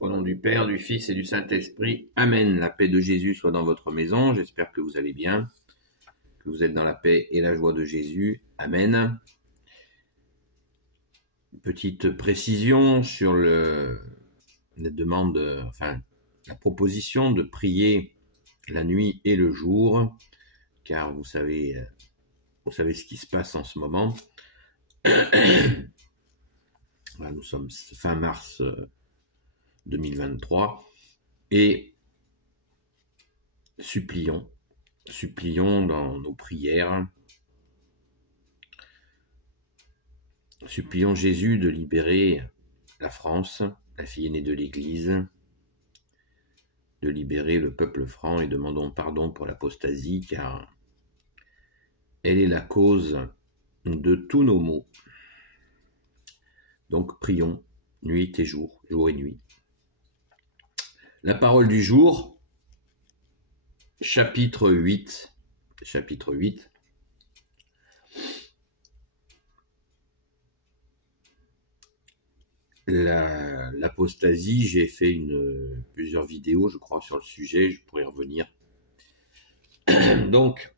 Au nom du Père, du Fils et du Saint-Esprit. Amen. La paix de Jésus soit dans votre maison. J'espère que vous allez bien, que vous êtes dans la paix et la joie de Jésus. Amen. Petite précision sur la demande, la proposition de prier la nuit et le jour, car vous savez ce qui se passe en ce moment. Voilà, nous sommes fin mars 2023 et supplions dans nos prières, supplions Jésus de libérer la France, la fille aînée de l'Église, de libérer le peuple franc, et demandons pardon pour l'apostasie, car elle est la cause de tous nos maux. Donc prions nuit et jour, jour et nuit. La parole du jour, chapitre 8. L'apostasie, j'ai fait plusieurs vidéos, je crois, sur le sujet, je pourrais y revenir. Donc,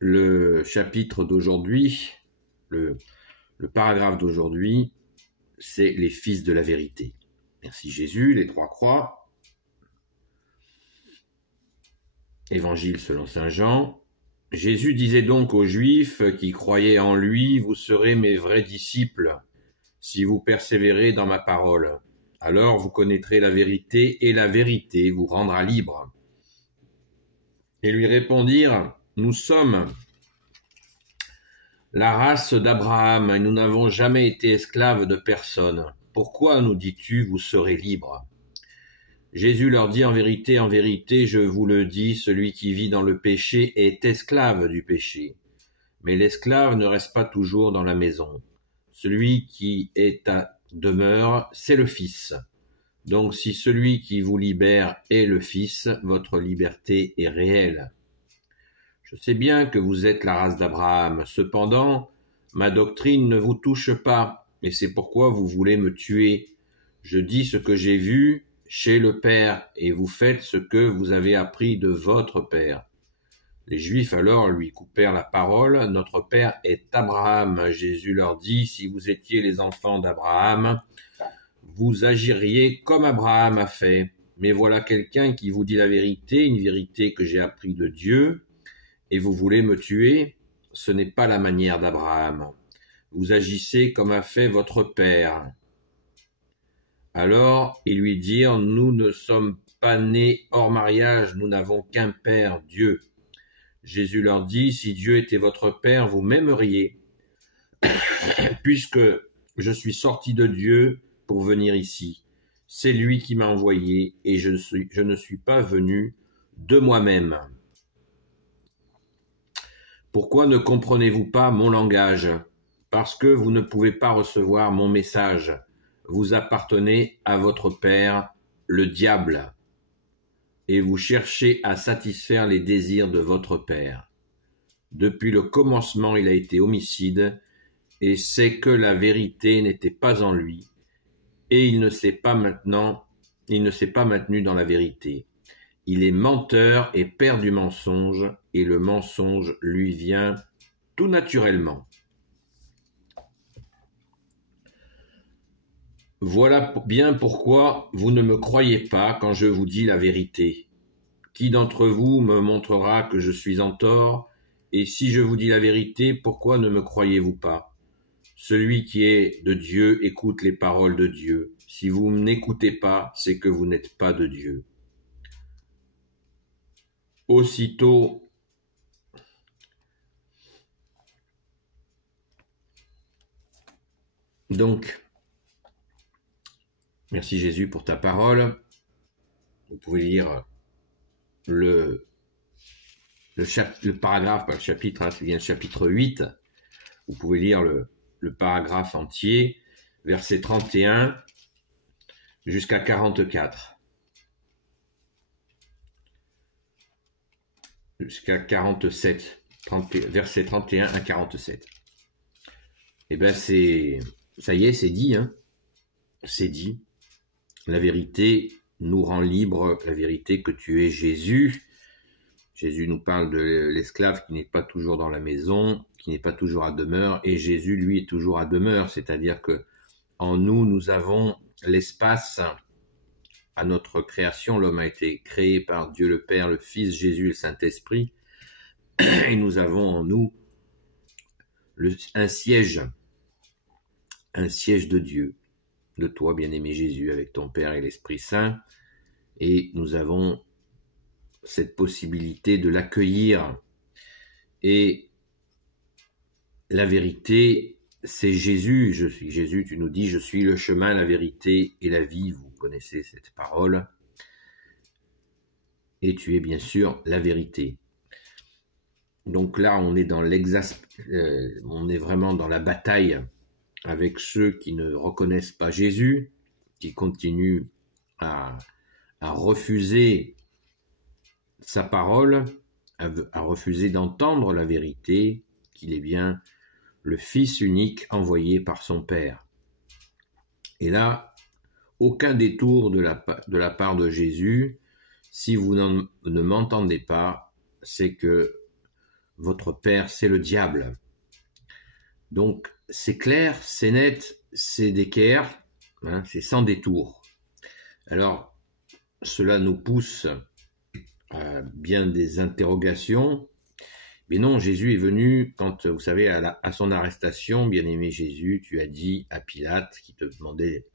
le chapitre d'aujourd'hui, le paragraphe d'aujourd'hui, c'est les fils de la vérité. Merci Jésus, les trois croix. Évangile selon saint Jean. Jésus disait donc aux Juifs qui croyaient en lui, « Vous serez mes vrais disciples, si vous persévérez dans ma parole. Alors vous connaîtrez la vérité, et la vérité vous rendra libre. » Et lui répondirent, « Nous sommes la race d'Abraham, et nous n'avons jamais été esclaves de personne. Pourquoi nous dis-tu, vous serez libres ?» Jésus leur dit, en vérité, je vous le dis, celui qui vit dans le péché est esclave du péché. Mais l'esclave ne reste pas toujours dans la maison. Celui qui est à demeure, c'est le Fils. Donc si celui qui vous libère est le Fils, votre liberté est réelle. Je sais bien que vous êtes la race d'Abraham. Cependant, ma doctrine ne vous touche pas, et c'est pourquoi vous voulez me tuer. Je dis ce que j'ai vu chez le Père, et vous faites ce que vous avez appris de votre Père. Les Juifs alors lui coupèrent la parole. Notre Père est Abraham. Jésus leur dit, si vous étiez les enfants d'Abraham, vous agiriez comme Abraham a fait. Mais voilà quelqu'un qui vous dit la vérité, une vérité que j'ai appris de Dieu, et vous voulez me tuer. Ce n'est pas la manière d'Abraham. Vous agissez comme a fait votre Père. Alors ils lui dirent, nous ne sommes pas nés hors mariage, nous n'avons qu'un Père, Dieu. Jésus leur dit, si Dieu était votre Père, vous m'aimeriez, puisque je suis sorti de Dieu pour venir ici. C'est lui qui m'a envoyé, et je ne suis pas venu de moi-même. Pourquoi ne comprenez-vous pas mon langage? Parce que vous ne pouvez pas recevoir mon message. Vous appartenez à votre père, le diable, et vous cherchez à satisfaire les désirs de votre père. Depuis le commencement, il a été homicide, et c'est que la vérité n'était pas en lui, et il ne s'est pas maintenu dans la vérité. Il est menteur et père du mensonge, et le mensonge lui vient tout naturellement. Voilà bien pourquoi vous ne me croyez pas quand je vous dis la vérité. Qui d'entre vous me montrera que je suis en tort? Et si je vous dis la vérité, pourquoi ne me croyez-vous pas? Celui qui est de Dieu écoute les paroles de Dieu. Si vous n'écoutez pas, c'est que vous n'êtes pas de Dieu. Aussitôt, donc, merci Jésus pour ta parole. Vous pouvez lire le paragraphe, pas le chapitre, c'est bien le chapitre 8. Vous pouvez lire le paragraphe entier, verset 31 jusqu'à 44. Jusqu'à 47, verset 31 à 47. Eh bien, c'est ça y est, c'est dit, hein, c'est dit. La vérité nous rend libres, la vérité que tu es Jésus. Jésus nous parle de l'esclave qui n'est pas toujours dans la maison, qui n'est pas toujours à demeure, et Jésus, lui, est toujours à demeure, c'est-à-dire que en nous, nous avons l'espace à notre création. L'homme a été créé par Dieu le Père, le Fils, Jésus et le Saint-Esprit, et nous avons en nous un siège de Dieu, de toi, bien-aimé Jésus, avec ton Père et l'Esprit Saint, et nous avons cette possibilité de l'accueillir. Et la vérité, c'est Jésus. Je suis Jésus, tu nous dis, je suis le chemin, la vérité et la vie. Vous connaissez cette parole. Et tu es bien sûr la vérité. Donc là, on est on est vraiment dans la bataille avec ceux qui ne reconnaissent pas Jésus, qui continuent à refuser sa parole, à refuser d'entendre la vérité, qu'il est bien le Fils unique envoyé par son Père. Et là, aucun détour de la part de Jésus. Si vous ne m'entendez pas, c'est que votre Père, c'est le diable. Donc, c'est clair, c'est net, c'est d'équerre, hein, c'est sans détour. Alors, cela nous pousse à bien des interrogations. Mais non, Jésus est venu, quand, vous savez, à son arrestation, bien-aimé Jésus, tu as dit à Pilate, qui te demandait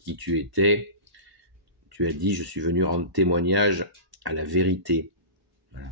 qui tu étais, tu as dit, je suis venu rendre témoignage à la vérité. Voilà.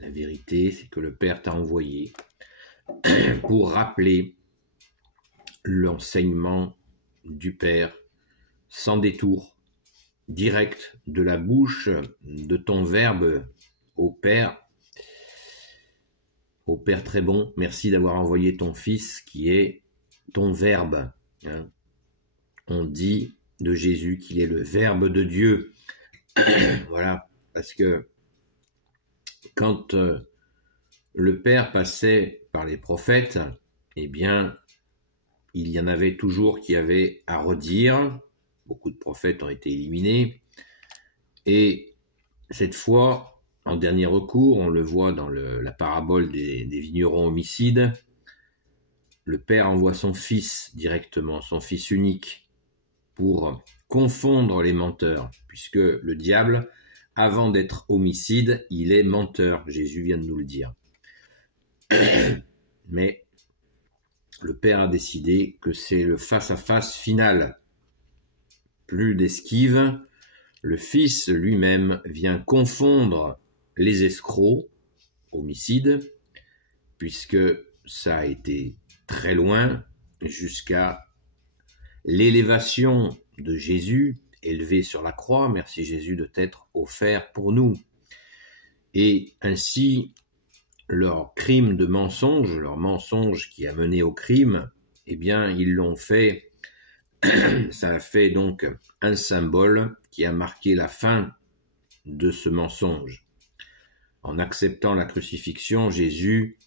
La vérité, c'est que le Père t'a envoyé pour rappeler l'enseignement du Père sans détour, direct de la bouche de ton Verbe au Père très bon. Merci d'avoir envoyé ton Fils qui est ton Verbe. Hein. On dit de Jésus qu'il est le Verbe de Dieu. Voilà, parce que quand le Père passait par les prophètes, eh bien, il y en avait toujours qui avaient à redire. Beaucoup de prophètes ont été éliminés. Et cette fois, en dernier recours, on le voit dans la parabole des vignerons homicides, le Père envoie son Fils directement, son Fils unique, pour confondre les menteurs, puisque le diable, avant d'être homicide, il est menteur. Jésus vient de nous le dire. Mais le Père a décidé que c'est le face-à-face final. Plus d'esquive, le Fils lui-même vient confondre les escrocs, homicides, puisque ça a été très loin jusqu'à l'élévation de Jésus, élevé sur la croix. Merci Jésus de t'être offert pour nous. Et ainsi, leur crime de mensonge, leur mensonge qui a mené au crime, eh bien, ils l'ont fait, ça a fait donc un symbole qui a marqué la fin de ce mensonge. En acceptant la crucifixion, Jésus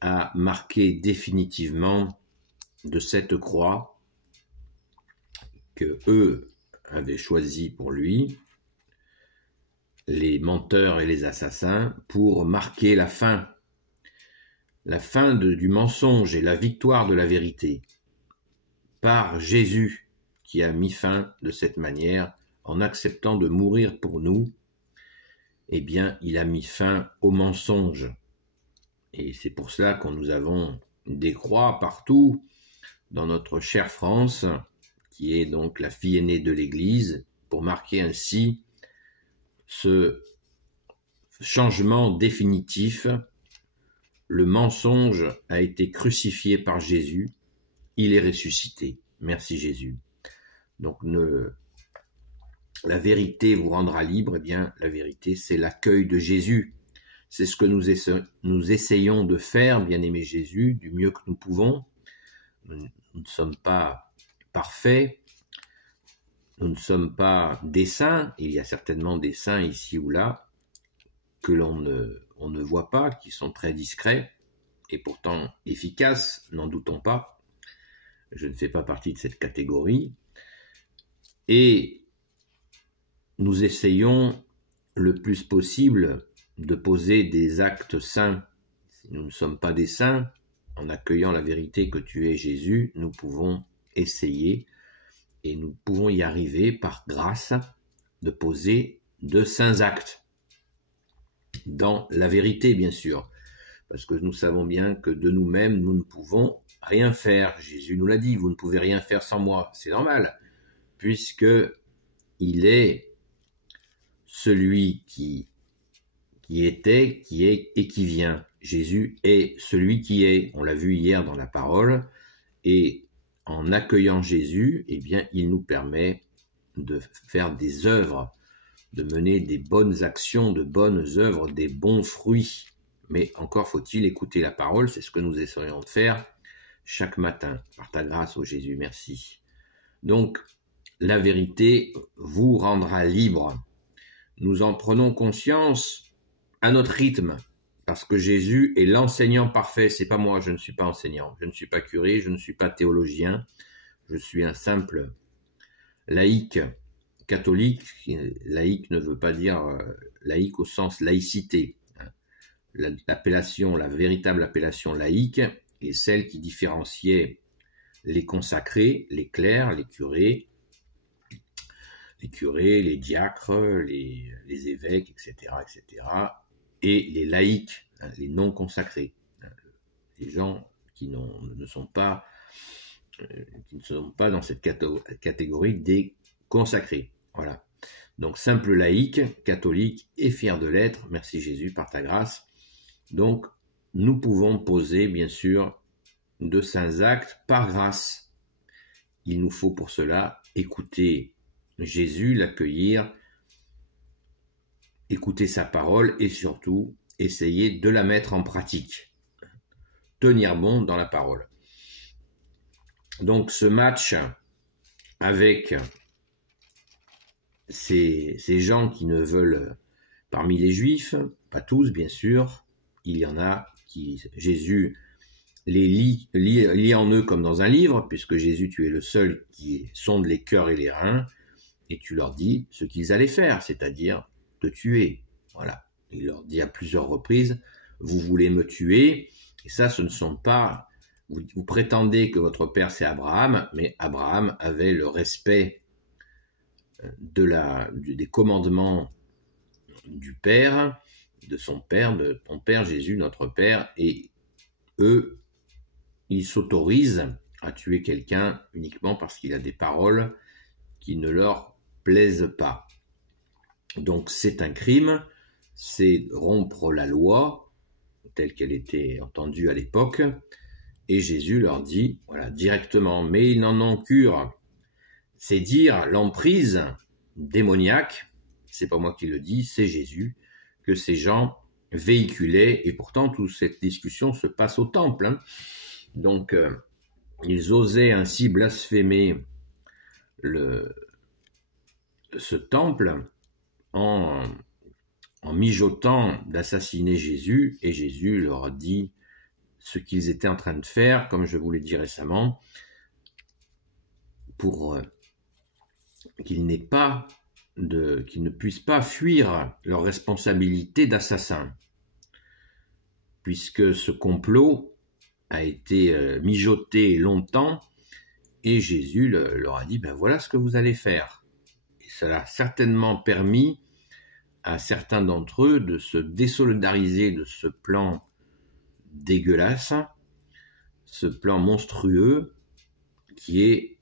a marqué définitivement de cette croix que eux avaient choisi pour lui, les menteurs et les assassins, pour marquer la fin du mensonge et la victoire de la vérité, par Jésus qui a mis fin de cette manière, en acceptant de mourir pour nous. Eh bien, il a mis fin au mensonge. Et c'est pour cela que nous avons des croix partout dans notre chère France, qui est donc la fille aînée de l'Église, pour marquer ainsi ce changement définitif. Le mensonge a été crucifié par Jésus, il est ressuscité. Merci Jésus. Donc la vérité vous rendra libre. Eh bien, la vérité, c'est l'accueil de Jésus. C'est ce que nous essayons de faire, bien-aimé Jésus, du mieux que nous pouvons. Nous ne sommes pas parfaits, nous ne sommes pas des saints. Il y a certainement des saints ici ou là que on ne voit pas, qui sont très discrets et pourtant efficaces, n'en doutons pas. je ne fais pas partie de cette catégorie. Et nous essayons le plus possible de poser des actes saints. Si nous ne sommes pas des saints, en accueillant la vérité que tu es Jésus, nous pouvons essayer et nous pouvons y arriver par grâce de poser de saints actes dans la vérité, bien sûr, parce que nous savons bien que de nous-mêmes, nous ne pouvons rien faire. Jésus nous l'a dit, vous ne pouvez rien faire sans moi. C'est normal, puisque il est celui qui était, qui est et qui vient. Jésus est celui qui est. On l'a vu hier dans la parole. Et en accueillant Jésus, eh bien, il nous permet de faire des œuvres, de mener des bonnes actions, de bonnes œuvres, des bons fruits. Mais encore faut-il écouter la parole, c'est ce que nous essayons de faire chaque matin. Par ta grâce, ô Jésus, merci. Donc, la vérité vous rendra libre. Nous en prenons conscience à notre rythme, parce que Jésus est l'enseignant parfait. C'est pas moi, je ne suis pas enseignant, je ne suis pas curé, je ne suis pas théologien, je suis un simple laïc catholique. Laïc ne veut pas dire laïc au sens laïcité. L'appellation, la véritable appellation laïque est celle qui différenciait les consacrés, les clercs, les curés, les diacres, les évêques, etc., et les laïcs, les non consacrés, les gens qui ne sont pas dans cette catégorie des consacrés. Voilà. Donc simple laïc, catholique et fier de l'être. Merci Jésus par ta grâce. Donc nous pouvons poser bien sûr de saints actes par grâce. Il nous faut pour cela écouter Jésus, l'accueillir, écouter sa parole et surtout essayer de la mettre en pratique. Tenir bon dans la parole. Donc ce match avec ces gens qui ne veulent, parmi les Juifs, pas tous bien sûr, il y en a qui, Jésus les lit en eux comme dans un livre, puisque Jésus, tu es le seul qui sonde les cœurs et les reins, et tu leur dis ce qu'ils allaient faire, c'est-à-dire te tuer. Voilà. Il leur dit à plusieurs reprises, vous voulez me tuer, et ça, ce ne sont pas, vous prétendez que votre père c'est Abraham, mais Abraham avait le respect des commandements du Père, de son Père, de ton Père Jésus, notre Père, et eux, ils s'autorisent à tuer quelqu'un uniquement parce qu'il a des paroles qui ne leur plaisent pas. Donc c'est un crime, c'est rompre la loi telle qu'elle était entendue à l'époque, et Jésus leur dit, voilà, directement, mais ils n'en ont cure. C'est dire l'emprise démoniaque, c'est pas moi qui le dis, c'est Jésus, que ces gens véhiculaient, et pourtant toute cette discussion se passe au temple. Hein. Donc ils osaient ainsi blasphémer ce temple en mijotant d'assassiner Jésus, et Jésus leur dit ce qu'ils étaient en train de faire, comme je vous l'ai dit récemment, pour qu'ils ne puissent pas fuir leur responsabilité d'assassin, puisque ce complot a été mijoté longtemps, et Jésus leur a dit, ben voilà ce que vous allez faire. Et ça a certainement permis à certains d'entre eux de se désolidariser de ce plan dégueulasse, ce plan monstrueux qui est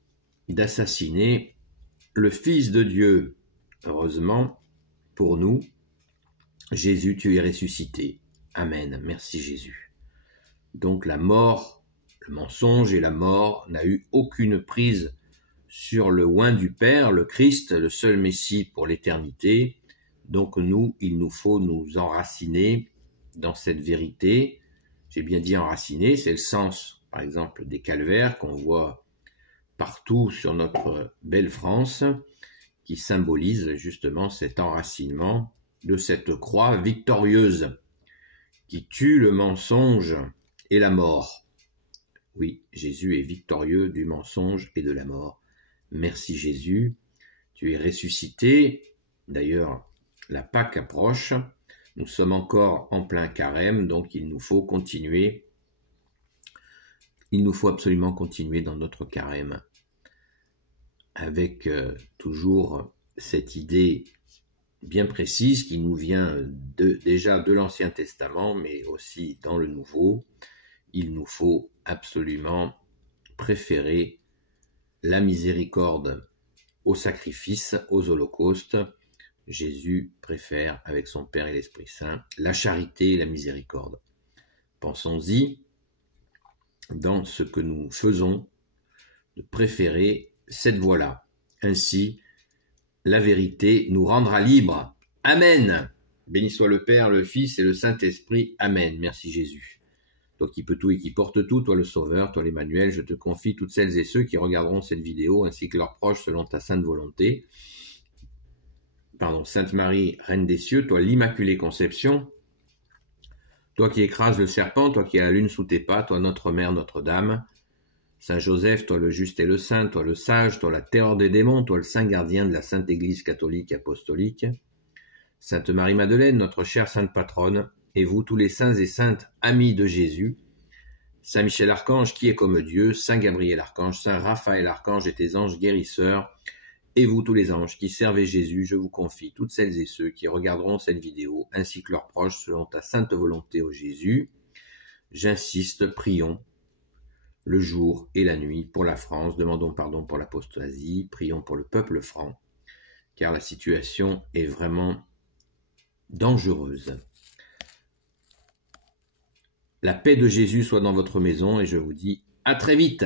d'assassiner le Fils de Dieu. Heureusement pour nous, Jésus, tu es ressuscité. Amen. Merci Jésus. Donc la mort, le mensonge et la mort n'a eu aucune prise sur le oint du Père, le Christ, le seul Messie pour l'éternité. Donc nous, il nous faut nous enraciner dans cette vérité. J'ai bien dit enraciner, c'est le sens, par exemple, des calvaires qu'on voit partout sur notre belle France, qui symbolise justement cet enracinement de cette croix victorieuse qui tue le mensonge et la mort. Oui, Jésus est victorieux du mensonge et de la mort. Merci Jésus, tu es ressuscité. D'ailleurs, la Pâque approche. Nous sommes encore en plein carême, donc il nous faut continuer. Il nous faut absolument continuer dans notre carême avec toujours cette idée bien précise qui nous vient déjà de l'Ancien Testament, mais aussi dans le Nouveau. Il nous faut absolument préférer la miséricorde au sacrifice, aux holocaustes. Jésus préfère, avec son Père et l'Esprit Saint, la charité et la miséricorde. Pensons-y dans ce que nous faisons, de préférer cette voie-là. Ainsi, la vérité nous rendra libres. Amen. Béni soit le Père, le Fils et le Saint-Esprit. Amen. Merci Jésus. Toi qui peux tout et qui portes tout, toi le Sauveur, toi l'Emmanuel, je te confie toutes celles et ceux qui regarderont cette vidéo, ainsi que leurs proches selon ta sainte volonté. Sainte Marie, Reine des cieux, toi l'Immaculée Conception, toi qui écrases le serpent, toi qui as la lune sous tes pas, toi notre Mère, Notre-Dame, Saint Joseph, toi le juste et le saint, toi le sage, toi la terreur des démons, toi le saint gardien de la Sainte Église catholique apostolique, Sainte Marie-Madeleine, notre chère sainte patronne, et vous tous les saints et saintes amis de Jésus, Saint Michel Archange qui est comme Dieu, Saint Gabriel Archange, Saint Raphaël Archange et tes anges guérisseurs, et vous tous les anges qui servez Jésus, je vous confie toutes celles et ceux qui regarderont cette vidéo, ainsi que leurs proches selon ta sainte volonté, ô Jésus. J'insiste, prions le jour et la nuit pour la France, demandons pardon pour l'apostasie, prions pour le peuple franc, car la situation est vraiment dangereuse. La paix de Jésus soit dans votre maison et je vous dis à très vite.